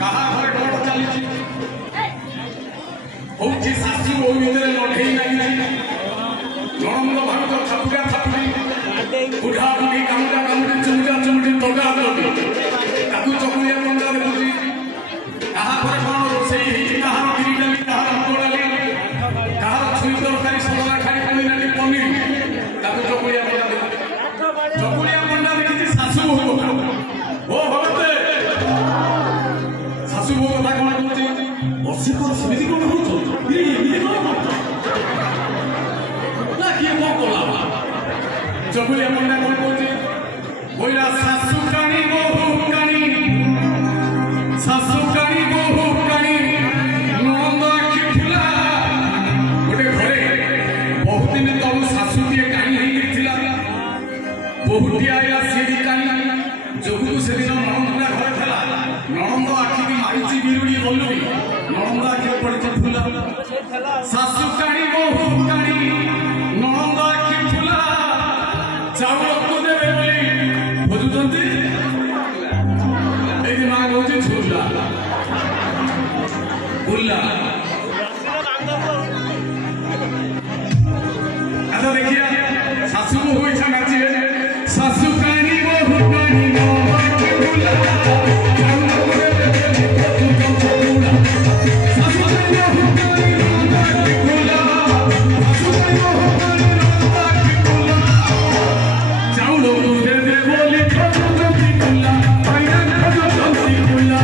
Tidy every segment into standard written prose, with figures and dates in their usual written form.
कहा घर कौन चली होची सासू बहु भितर लड़े लगी नणंद भाग थापुरा थापुरी बुढ़ा बुढ़ी कामुड़ा कामुड़ी चुमुटा चुमुटी तगा तगी ताकू चकुलिया पंडा देखुची कहा घर कौन रोसई कहा गिरी डाली कहा मुग डाली कहा छुई तरकारी सलना खाई पड़ी डाली पनीर ताकू चकुलिया पंडा देखुची चकुलिया पंडा देखी सासू बहु ओ भगते सासू बहु कथा कौन कहती बसी कौन समिति कौन हो चकुलिया पंडा कौन कहती बोला सासू कानी बहु कानी नंद आखि फुला गोटे घरे बहुत दिन तलू सासू दिए कानी होता बहुटी आया सी भी कानी जो से दिन नणंदा घर था नणंद आखि की मारी बिरुड़ी गलुड़ी नणंद आखि पड़ी फुला सासू कानी बहु कानी नणंद आखि फुला चाउल को देवे बोली खोजुचंती एदी मां कहूची झुला बुल्ला अच्छा देखिए सासू बहु इच्छा नाचिए सासू कानी बहु कानी नणंद आखि फुला चाउल को देवे बोली खोजुचंती सासू कानी बहु कानी नणंद आखि फुला सासू कानी बहु कानी नणंद आखि फुला चाउल को देवे बोली खोजुचंती फुला भाईना खोजुचंती फुला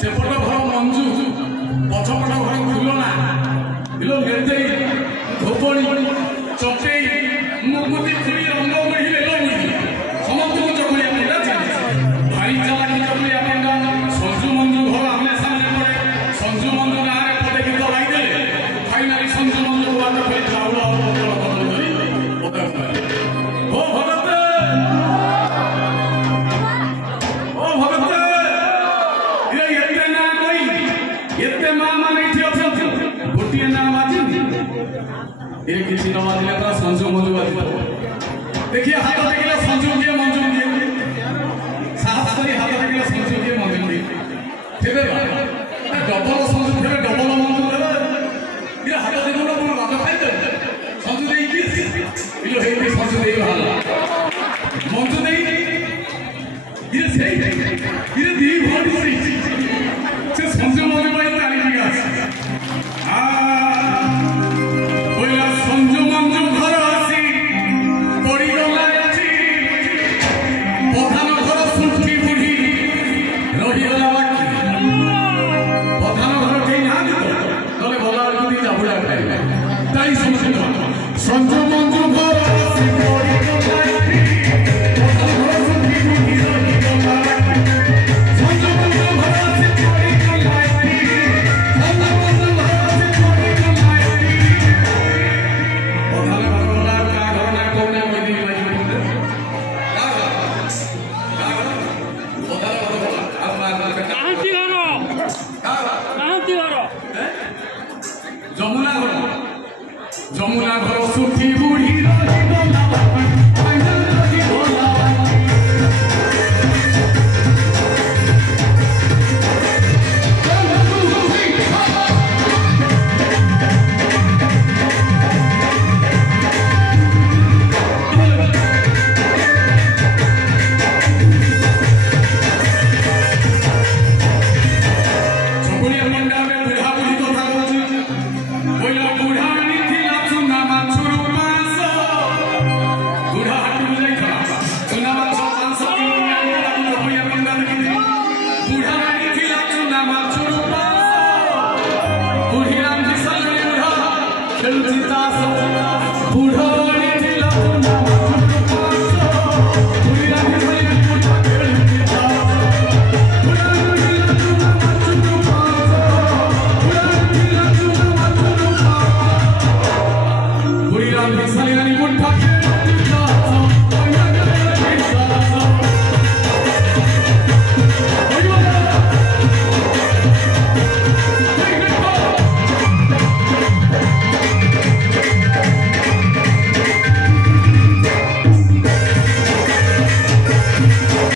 सेपट घर मंजू पछपट घर खुलना बिलो गेदे धोपणी चटे मुकुति फुली रंग मुड़ी लेलो समस्त को चकुलिया पंडा जाने भाई चला की चकुलिया पंडा संजू मंजू घर आमने सामने पड़े संजू मंजू नारे पदे गीत गाई देले फाइनली संजू मंजू को बात पे चाउल और बदल बदल करी ओकर ओ भगते एते मां माने गोटे ना बाजी ये किसी न बाजिले तो संजू मंजू बाजी देखिए हाथ देखिए संजू दिए मंजू दिए साहस करी हाथ देखिए संजू दिए मंजू दिए ठेबे डबल संजू ठेबे डबल मंजू देबे ये हाथ देखो ना कोन राजा खाई दे संजू देई की इलो हेई संजू देई भाला मंजू देई ये सेई ये दी भडी